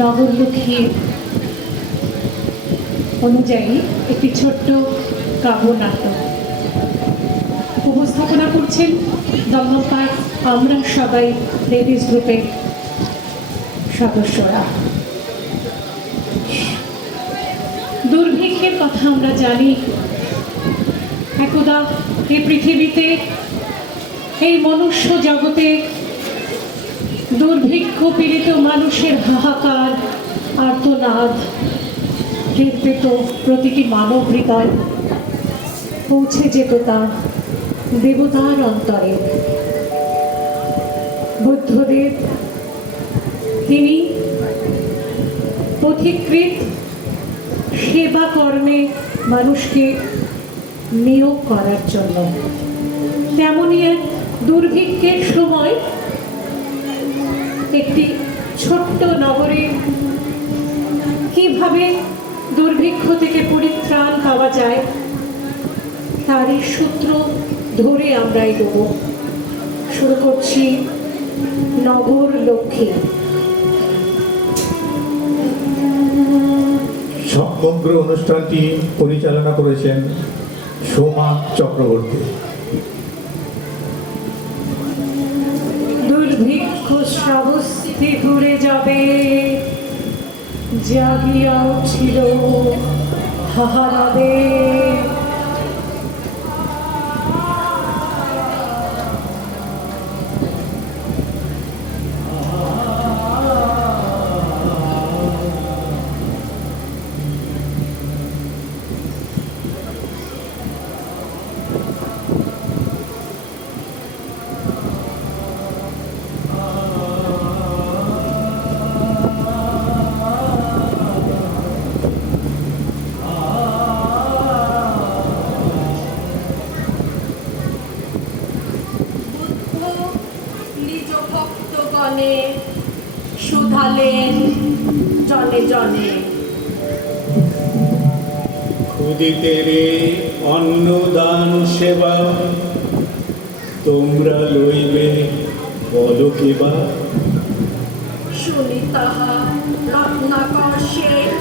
নগরলক্ষ্মীর অনুযায়ী একটি ছোট্ট কাব্যনাটক উপস্থাপনা করছেন দমনপাড় আমরা সবাই লেডিস গ্রুপের সদস্যরা। দুর্ভিক্ষের কথা আমরা জানি, একদা এই পৃথিবীতে, এই মনুষ্য জগতে দুর্ভিক্ষ পীড়িত মানুষের হাহাকার আর্তনাদ টের পেত প্রতিটি মানব হৃদয়, পৌঁছে যেত তা দেবতার অন্তরে। বুদ্ধদেব তিনি পথিকৃৎ সেবা কর্মে মানুষকে নিয়োগ করার জন্য, তেমনই এক দুর্ভিক্ষের সময় একটি ছোট্ট নগরে কিভাবে দুর্ভিক্ষ থেকে পরিত্রাণ পাওয়া যায় তারই সূত্র ধরে আমরা এগোব। শুরু করছি নগরলক্ষ্মী। সমগ্র অনুষ্ঠানটি পরিচালনা করেছেন সোমা চক্রবর্তী। দুর্ভিক্ষ শ্রাবস্তি ঘুরে যাবে, জাগিয়াও ছিল হাহারাবে। শুধালেন জনে জনে, ক্ষুদিতেরে অন্নদান সেবা তোমরা লইবে বলো কিবা। শুনি তাহা রত্নাকর শেঠ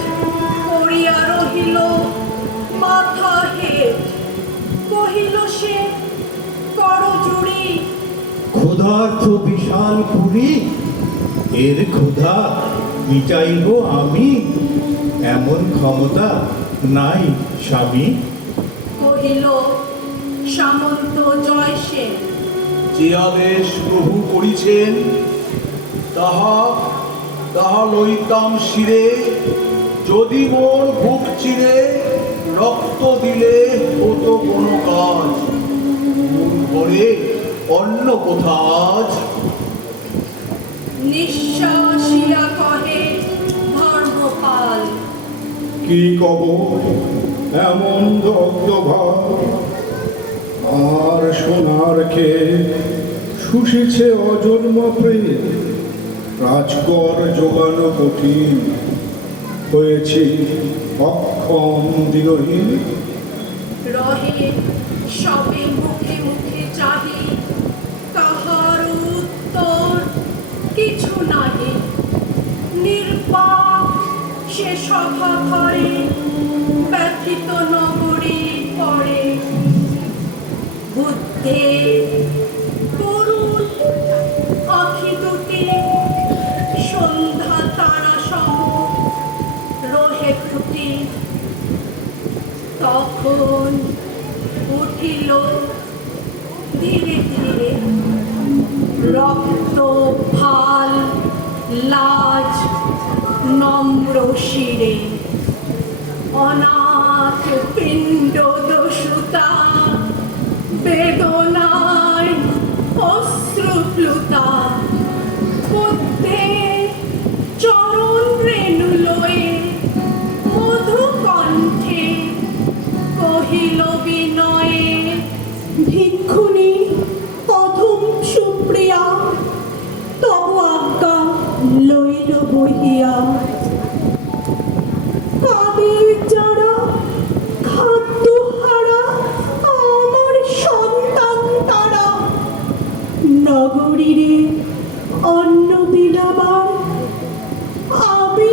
পড়িয়া রহিল মাথা হেট। কহিল সে করজুড়ি, ক্ষুধার্থ বিশাল পুরী, এর ক্ষুধা মিটাইব আমি, এমন ক্ষমতা নাই স্বামী। কহিল সামন্ত জয় সেন, যে আদেশ প্রভু করিছেন তাহা তাহা লইতাম শিরে। যদি মোর বুক চিরে রক্ত দিলে হতো কোনো কাজ, মন ভরে অন্য কোথাজ। নিঃশ্বাসিয়া কহে ধর্মপাল, কি কব এমন দগ্ধ ভাব, আর সোনার কে শুষেছে অজন্ম প্রেম। রাজকর যোগানো কঠিন, হয়েছে অক্ষম দিনহীন। রহে সবে মুখে মুখে চাহি, কাহার উত্তর কিছু নাহি। নির্বাক সে সভা ঘরে, ব্যথিত নগরী পড়ে। বুদ্ধে করুণ আখি দুটি সন্ধ্যা তারা সম রহে ফুটি। তখন উঠিল ধীরে ধীরে রক্ত ভাল লাজ নম্র শিরে। অনাথ পিণ্ড দোষুতা বেদনায় অশ্রুপ্লুতা। বুদ্ধে চরণ রেণু লয়ে মধু কণ্ঠে কহিল বিনয়ে, ভিক্ষুণী অধম সুপ্রিয়া, তব আজ্ঞা লইল বহিয়া। কাদের যারা খাদ্যহারা আমার সন্তান তারা, নগরীরে অন্ন বিলাবার আমি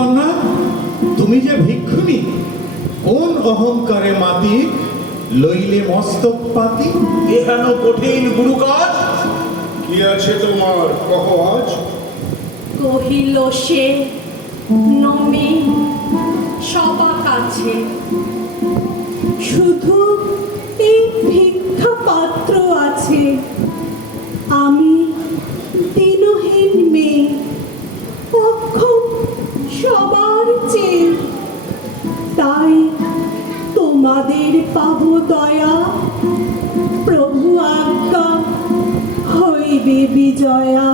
গুরুকন্যা, তুমি যে ভিক্ষুণী, কোন অহংকারে মাতি লইলে মস্তক পাতি? এহেন কঠিন গুরু কাজ। কি আছে তোমার, কহ আজ? কহিল সে নমে সবা কাছে, শুধু এই ভিক্ষা পাত্র আছে। আমি দিনহীন মেয়ে, অক্ষম সবার চেয়ে, তাই তোমাদের পাবো দয়া, প্রভু আজ্ঞা হইবে বিজয়া।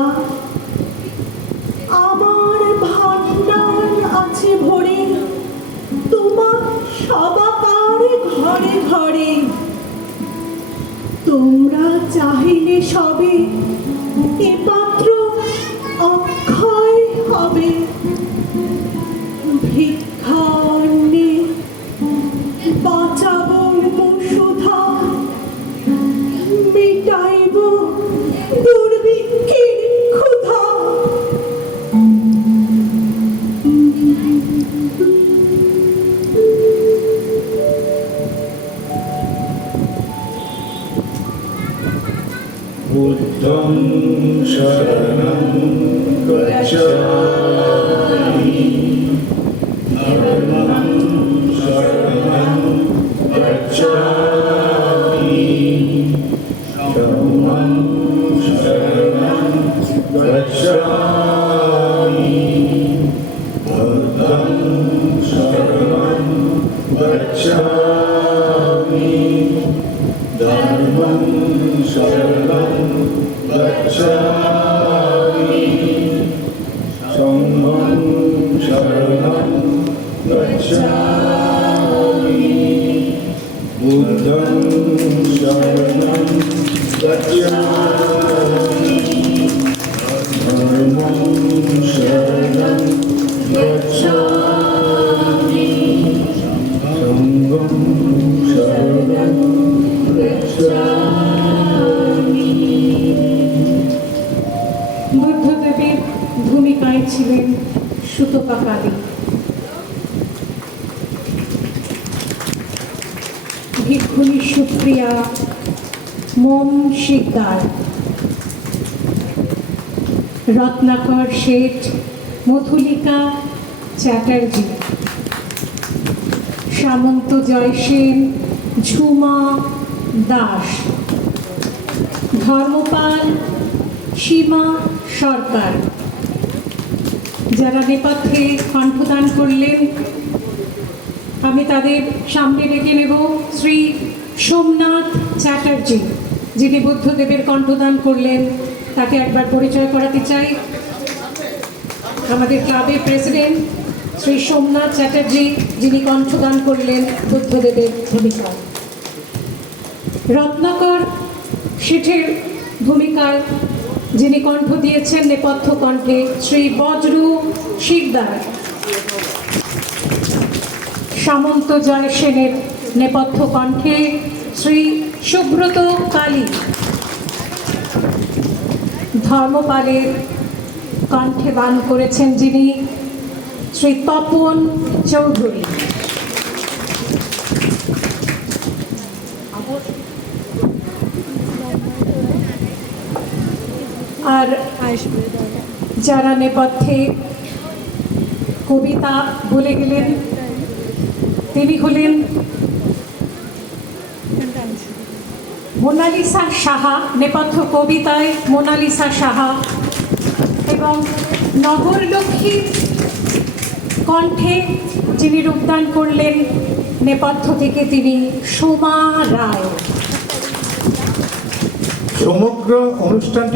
আমার ভান্ডার আছে ভরে, তোমার সবাকার ঘরে ঘরে। তোমরা চাহিলে সবে এ পাত্র অক্ষয় হবে। ভিক্ষান্নে বাঁচাব সুধা, মিটাইব দুর্ভিক্ষের ক্ষুধা। বুদ্ধং শরণং গচ্ছামি, ধর্মং শরণং গচ্ছামি, ধর্মং শরণং গচ্ছামি, বুদ্ধং শরণং গচ্ছামি, ধর্মং শরণং গচ্ছামি, সংঘং শরণং গচ্ছামি, বুদ্ধং শরণং গচ্ছামি, ধর্মং শরণং গচ্ছামি, সংঘং শরণং গচ্ছামি। বুদ্ধদেবের ভূমিকায় ছিলেন সুতপা কালী। ভিক্ষুণী সুপ্রিয়া মোম শিকদার, রত্নাকর শেঠ, মধুলিকা চ্যাটার্জি, সামন্ত জয়সেন, ঝুমা দাস, ধর্মপাল, সীমা সরকার, যারা নেপথ্যে কণ্ঠদান করলেন। আমি তাদের সামনে ডেকে নেব শ্রী সোমনাথ চ্যাটার্জি, যিনি বুদ্ধদেবের কণ্ঠদান করলেন। তাকে একবার পরিচয় করাতে চাই। আমাদের ক্লাবের প্রেসিডেন্ট শ্রী সোমনাথ চ্যাটার্জি, যিনি কণ্ঠদান করলেন বুদ্ধদেবের ভূমিকায়। রত্নাকর শেঠের ভূমিকায় যিনি কণ্ঠ দিয়েছেন নেপথ্য কণ্ঠে শ্রী বজরু শিকদার। সামন্ত জয়সেনের নেপথ্য কণ্ঠে শ্রী সুব্রত কালী। ধর্মপালের কণ্ঠে দান করেছেন যিনি শ্রী তপন চৌধুরী। আর যারা নেপথ্যে কবিতা বলে গেলেন তিনি হলেন মোনালিসা সাহা, নেপথ্য কবিতায় মোনালিসা সাহা, এবং নগরলক্ষ্মী কণ্ঠে যিনি রূপদান করলেন নেপথ্য থেকে তিনি সোমা রায়। সমগ্র অনুষ্ঠানটি